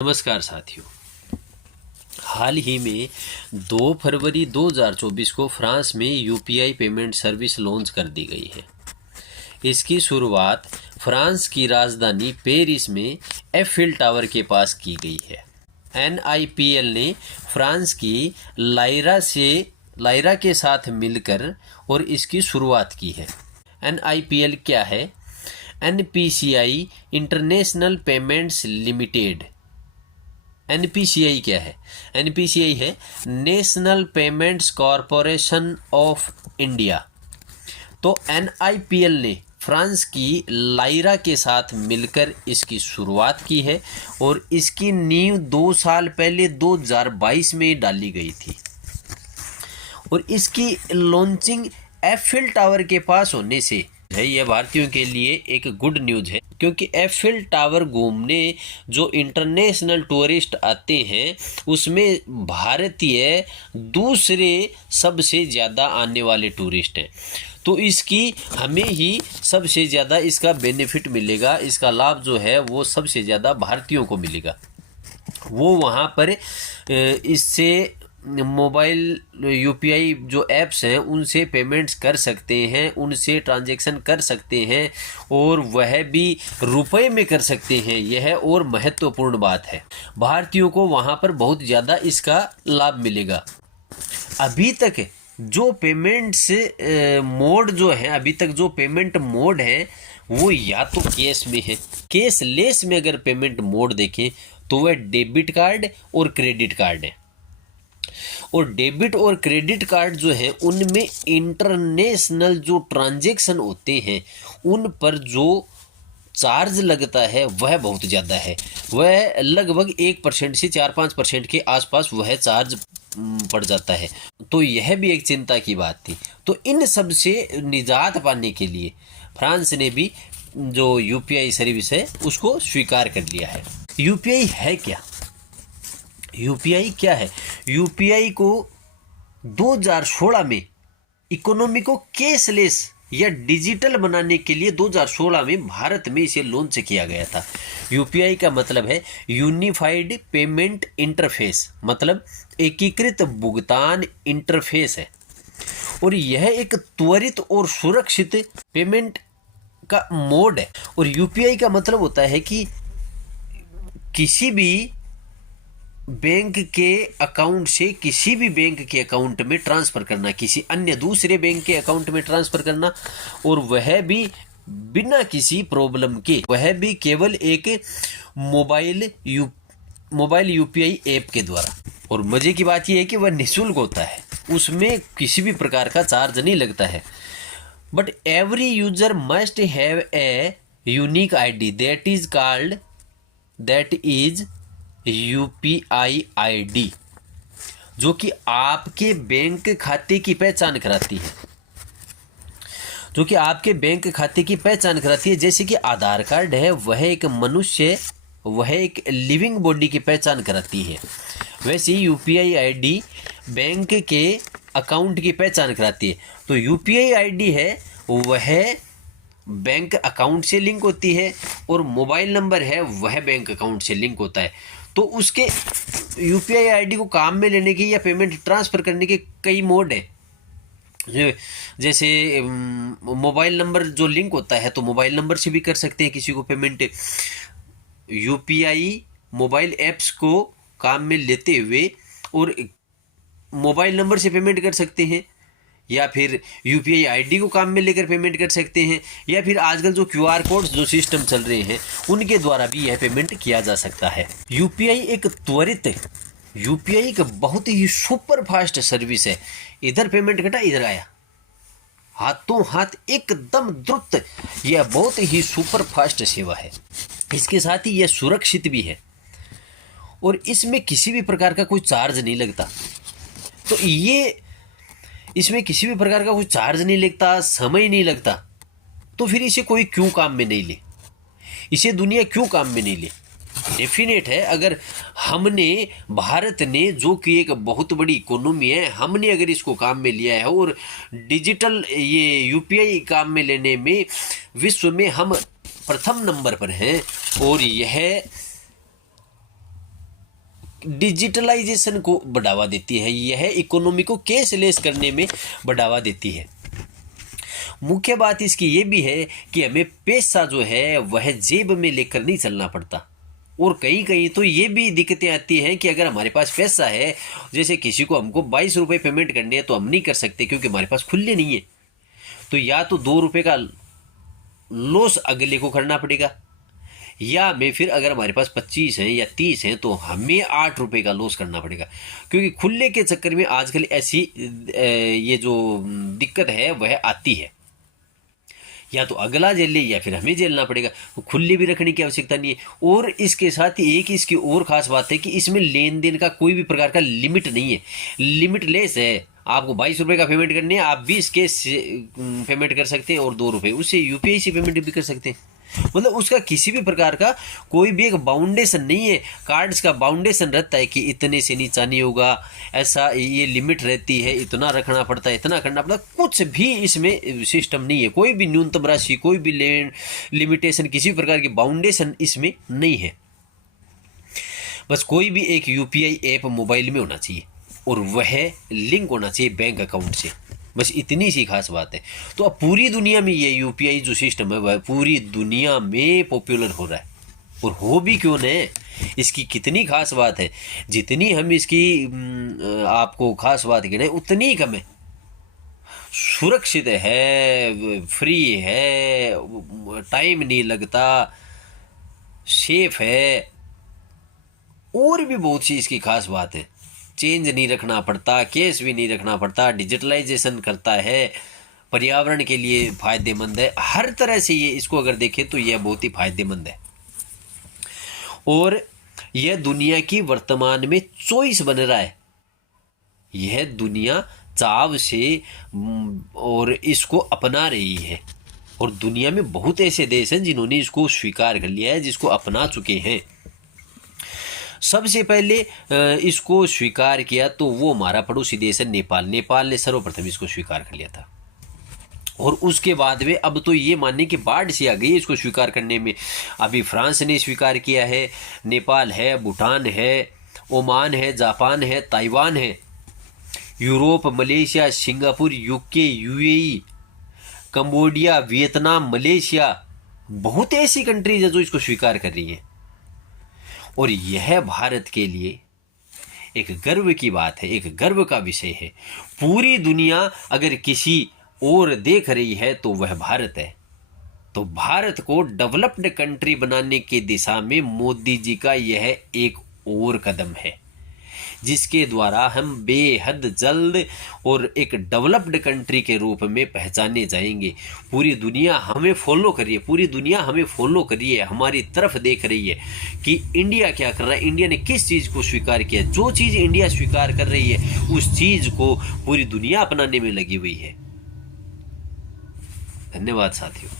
नमस्कार साथियों। हाल ही में 2 फरवरी 2024 को फ्रांस में यूपीआई पेमेंट सर्विस लॉन्च कर दी गई है। इसकी शुरुआत फ्रांस की राजधानी पेरिस में एफिल टावर के पास की गई है। एनआईपीएल ने फ्रांस की लायरा के साथ मिलकर और इसकी शुरुआत की है। एनआईपीएल क्या है? NPCI international payments limited. NPCI क्या है? एनपीसीआई है national payments corporation of India. तो एनआईपीएल ने फ्रांस की लायरा के साथ मिलकर इसकी शुरुआत की है और इसकी नींव 2 साल पहले 2022 में डाली गई थी और इसकी लॉन्चिंग एफिल टावर के पास होने से है यह भारतीयों के लिए एक गुड न्यूज़ है, क्योंकि एफिल टावर घूमने जो इंटरनेशनल टूरिस्ट आते हैं उसमें भारतीय दूसरे सबसे ज़्यादा आने वाले टूरिस्ट हैं। तो इसकी हमें ही सबसे ज़्यादा इसका बेनिफिट मिलेगा, इसका लाभ जो है वो सबसे ज़्यादा भारतीयों को मिलेगा। वो वहाँ पर इससे मोबाइल यूपीआई जो ऐप्स हैं उनसे पेमेंट्स कर सकते हैं, उनसे ट्रांजैक्शन कर सकते हैं और वह भी रुपए में कर सकते हैं। यह और महत्वपूर्ण बात है, भारतीयों को वहाँ पर बहुत ज़्यादा इसका लाभ मिलेगा। अभी तक जो पेमेंट्स मोड जो है, अभी तक जो पेमेंट मोड है वो या तो कैश में है, कैशलेस में अगर पेमेंट मोड देखें तो वह डेबिट कार्ड और क्रेडिट कार्ड है। और डेबिट और क्रेडिट कार्ड जो है उनमें इंटरनेशनल जो ट्रांजैक्शन होते हैं उन पर जो चार्ज लगता है वह बहुत ज़्यादा है। वह लगभग 1% से 4-5% के आसपास वह चार्ज पड़ जाता है। तो यह भी एक चिंता की बात थी। तो इन सब से निजात पाने के लिए फ्रांस ने भी जो यूपीआई सर्विस है उसको स्वीकार कर लिया है। यूपीआई है क्या? यूपीआई क्या है? यूपीआई को 2016 में इकोनॉमी को कैशलेस या डिजिटल बनाने के लिए 2016 में भारत में इसे लॉन्च किया गया था। यूपीआई का मतलब है यूनिफाइड पेमेंट इंटरफेस, मतलब एकीकृत भुगतान इंटरफेस है और यह एक त्वरित और सुरक्षित पेमेंट का मोड है। और यूपीआई का मतलब होता है कि किसी भी बैंक के अकाउंट से किसी भी बैंक के अकाउंट में ट्रांसफ़र करना, किसी अन्य दूसरे बैंक के अकाउंट में ट्रांसफ़र करना, और वह भी बिना किसी प्रॉब्लम के, वह भी केवल एक मोबाइल यूपीआई ऐप के द्वारा। और मज़े की बात यह है कि वह निःशुल्क होता है, उसमें किसी भी प्रकार का चार्ज नहीं लगता है। But every user must have a unique ID that is UPI ID, जो कि आपके बैंक खाते की पहचान कराती है, जो कि आपके बैंक खाते की पहचान कराती है। जैसे कि आधार कार्ड है, वह एक मनुष्य, वह एक लिविंग बॉडी की पहचान कराती है, वैसे ही यूपीआई आईडी बैंक के अकाउंट की पहचान कराती है। तो यूपीआई आईडी है वह बैंक अकाउंट से लिंक होती है और मोबाइल नंबर है वह बैंक अकाउंट से लिंक होता है। तो उसके यूपीआई आईडी को काम में लेने के या पेमेंट ट्रांसफ़र करने के कई मोड हैं। जैसे मोबाइल नंबर जो लिंक होता है तो मोबाइल नंबर से भी कर सकते हैं किसी को पेमेंट। यूपीआई मोबाइल ऐप्स को काम में लेते हुए और मोबाइल नंबर से पेमेंट कर सकते हैं, या फिर यूपीआई आईडी को काम में लेकर पेमेंट कर सकते हैं, या फिर आजकल जो क्यूआर कोड्स जो सिस्टम चल रहे हैं उनके द्वारा भी यह पेमेंट किया जा सकता है। यूपीआई एक बहुत ही सुपर फास्ट सर्विस है। इधर पेमेंट घटा इधर आया, हाथों हाथ एकदम द्रुत, यह बहुत ही सुपर फास्ट सेवा है। इसके साथ ही यह सुरक्षित भी है और इसमें किसी भी प्रकार का कोई चार्ज नहीं लगता। तो ये इसमें किसी भी प्रकार का कोई चार्ज नहीं लगता, समय नहीं लगता, तो फिर इसे कोई क्यों काम में नहीं ले, इसे दुनिया क्यों काम में नहीं ले? डेफिनेट है, अगर हमने, भारत ने जो कि एक बहुत बड़ी इकोनॉमी है, हमने अगर इसको काम में लिया है और डिजिटल ये यूपीआई काम में लेने में विश्व में हम प्रथम नंबर पर हैं और यह डिजिटलाइजेशन को बढ़ावा देती है, यह इकोनॉमी को कैशलेस करने में बढ़ावा देती है। मुख्य बात इसकी ये भी है कि हमें पैसा जो है वह जेब में लेकर नहीं चलना पड़ता। और कहीं कहीं तो ये भी दिक्कतें आती हैं कि अगर हमारे पास पैसा है, जैसे किसी को हमको 22 रुपये पेमेंट करनी है तो हम नहीं कर सकते क्योंकि हमारे पास खुले नहीं है, तो या तो 2 रुपये का लॉस अगले को करना पड़ेगा, या हमें फिर अगर हमारे पास 25 हैं या 30 हैं तो हमें 8 रुपये का लॉस करना पड़ेगा। क्योंकि खुले के चक्कर में आजकल ऐसी ये जो दिक्कत है वह आती है, या तो अगला जेल ले या फिर हमें झेलना पड़ेगा, तो खुले भी रखने की आवश्यकता नहीं है। और इसके साथ ही एक इसकी और खास बात है कि इसमें लेन देन का कोई भी प्रकार का लिमिट नहीं है, लिमिटलेस है। आपको 22 रुपये का पेमेंट करनी है, आप 20 के पेमेंट कर सकते हैं और 2 रुपये उससे यूपीआई से पेमेंट भी कर सकते हैं। मतलब उसका किसी भी प्रकार का कोई भी एक बाउंडेशन नहीं है। कार्ड्स का बाउंडेशन रहता है कि इतने से नीचा नहीं होगा, ऐसा ये लिमिट रहती है, इतना रखना पड़ता है, इतना करना पड़ता है, कुछ भी इसमें सिस्टम नहीं है। कोई भी न्यूनतम राशि, कोई भी लिमिटेशन, किसी प्रकार की बाउंडेशन इसमें नहीं है। बस कोई भी एक यूपीआई ऐप मोबाइल में होना चाहिए और वह लिंक होना चाहिए बैंक अकाउंट से, बस इतनी सी खास बात है। तो अब पूरी दुनिया में ये यूपीआई जो सिस्टम है वह पूरी दुनिया में पॉपुलर हो रहा है, और हो भी क्यों नहीं, इसकी कितनी खास बात है। जितनी हम इसकी आपको खास बात गिने उतनी कम है। सुरक्षित है, फ्री है, टाइम नहीं लगता, सेफ है, और भी बहुत सी इसकी खास बात है। चेंज नहीं रखना पड़ता, कैश भी नहीं रखना पड़ता, डिजिटलाइजेशन करता है, पर्यावरण के लिए फायदेमंद है, हर तरह से ये इसको अगर देखें तो यह बहुत ही फायदेमंद है। और यह दुनिया की वर्तमान में चॉइस बन रहा है। यह दुनिया चाव से और इसको अपना रही है, और दुनिया में बहुत ऐसे देश हैं जिन्होंने इसको स्वीकार कर लिया है, जिसको अपना चुके हैं। सबसे पहले इसको स्वीकार किया तो वो हमारा पड़ोसी देश है नेपाल। नेपाल ने सर्वप्रथम इसको स्वीकार कर लिया था, और उसके बाद में अब तो ये मानने की बाढ़ सी आ गई है इसको स्वीकार करने में। अभी फ्रांस ने स्वीकार किया है, नेपाल है, भूटान है, ओमान है, जापान है, ताइवान है, Europe, Malaysia, Singapore, UK, UAE, Cambodia, Vietnam, Malaysia, बहुत ऐसी कंट्रीज है जो इसको स्वीकार कर रही हैं। और यह भारत के लिए एक गर्व की बात है, एक गर्व का विषय है। पूरी दुनिया अगर किसी और देख रही है तो वह भारत है। तो भारत को डेवलप्ड कंट्री बनाने की दिशा में मोदी जी का यह एक और कदम है, जिसके द्वारा हम बेहद जल्द और एक डेवलप्ड कंट्री के रूप में पहचाने जाएंगे। पूरी दुनिया हमें फॉलो करिए, पूरी दुनिया हमें फॉलो करिए, हमारी तरफ देख रही है कि इंडिया क्या कर रहा है, इंडिया ने किस चीज़ को स्वीकार किया। जो चीज़ इंडिया स्वीकार कर रही है उस चीज़ को पूरी दुनिया अपनाने में लगी हुई है। धन्यवाद साथियों।